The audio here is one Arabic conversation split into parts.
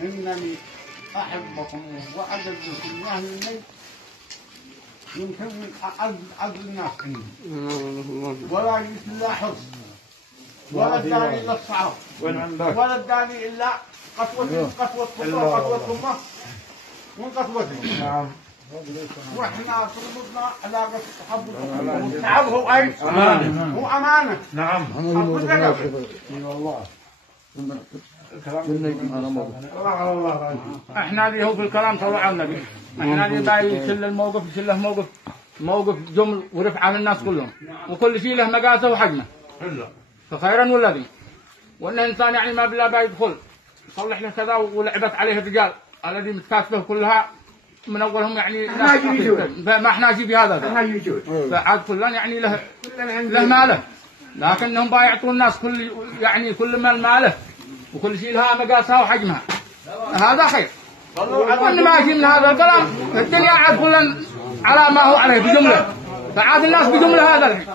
إنني أحبكم وأعزكم يا أهل البيت يمكن من أعز الناس عندي ولا يجلس إلا حرص ولا اداني إلا الصعاب ولا اداني إلا قسوة قسوة من قسوتهم. نعم. واحنا تربطنا علاقة تحبكم والتعب هو أي أمانة. هو أمانة. نعم. اي والله. احنا اللي هو في الكلام صلوا على النبي. احنا اللي باي يشل الموقف يشل له موقف جمل ورفعه للناس كلهم وكل شيء له مقاسه وحجمه. فخيرا والذي وان الانسان يعني ما بالله باي يدخل يصلح له كذا ولعبت عليه الرجال الذي متكاتفه كلها من اولهم يعني ما احنا نجي بهذا فعاد كلنا يعني له ماله لكنهم بايعطوا الناس كل ماله وكل شيء لها مقاسها وحجمها. هذا خير. وإن ما يجي من هذا الكلام الدنيا عاد كلنا على ما هو عليه بجملة فعاد الناس بجملة هذا الحين.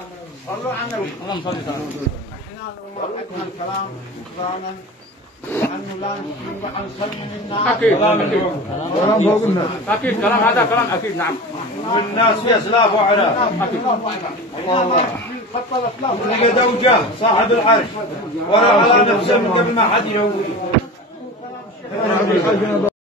صلوا على النبي. اللهم صل وسلم. احنا وقتنا الكلام إخوانا لأنه لا نسلم من الناس. أكيد. كلام فوق الناس. أكيد كلام هذا كلام أكيد نعم. والناس في أسلاف وأعراف. أكيد. اللي قد وجاه صاحب العرش ولا على نفسه من قبل ما حد يهوي.